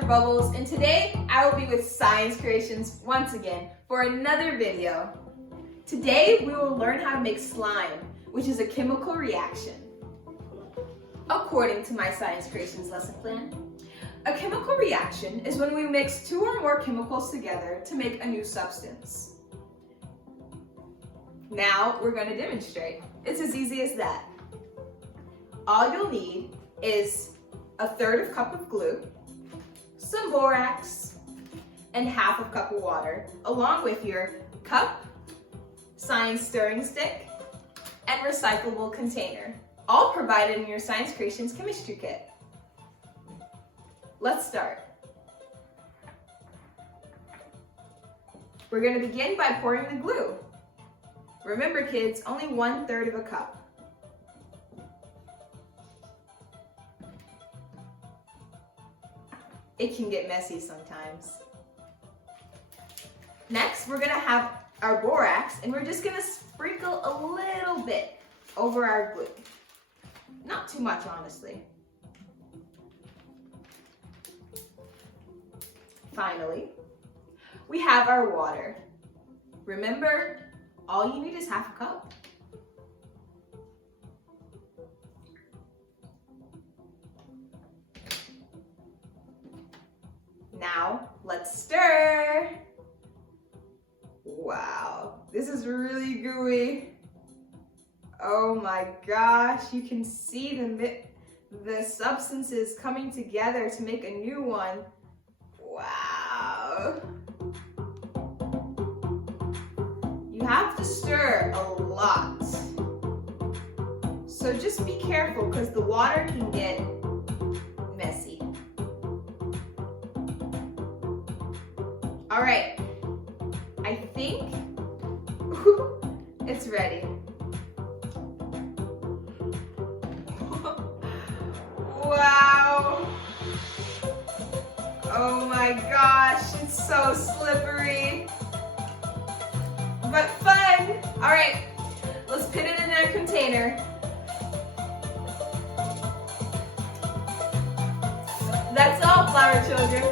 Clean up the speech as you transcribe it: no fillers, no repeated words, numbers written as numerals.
Dr. Bubbles, and today I will be with Science Creations once again for another video. Today we will learn how to make slime, which is a chemical reaction. According to my Science Creations lesson plan, a chemical reaction is when we mix two or more chemicals together to make a new substance. Now we're going to demonstrate. It's as easy as that. All you'll need is a third cup of glue, some borax, and half a cup of water, along with your cup, science stirring stick, and recyclable container, all provided in your Science Creations Chemistry Kit. Let's start. We're going to begin by pouring the glue. Remember kids, only 1/3 of a cup. It can get messy sometimes. Next, we're gonna have our borax, and we're just gonna sprinkle a little bit over our glue. Not too much, honestly. Finally, we have our water. Remember, all you need is half a cup. Now, let's stir. Wow, this is really gooey. Oh my gosh, you can see the substances coming together to make a new one. Wow. You have to stir a lot. So just be careful because the water can get messy. All right, I think it's ready. Wow. Oh my gosh, it's so slippery, but fun. All right, let's put it in a container. That's all, flower children.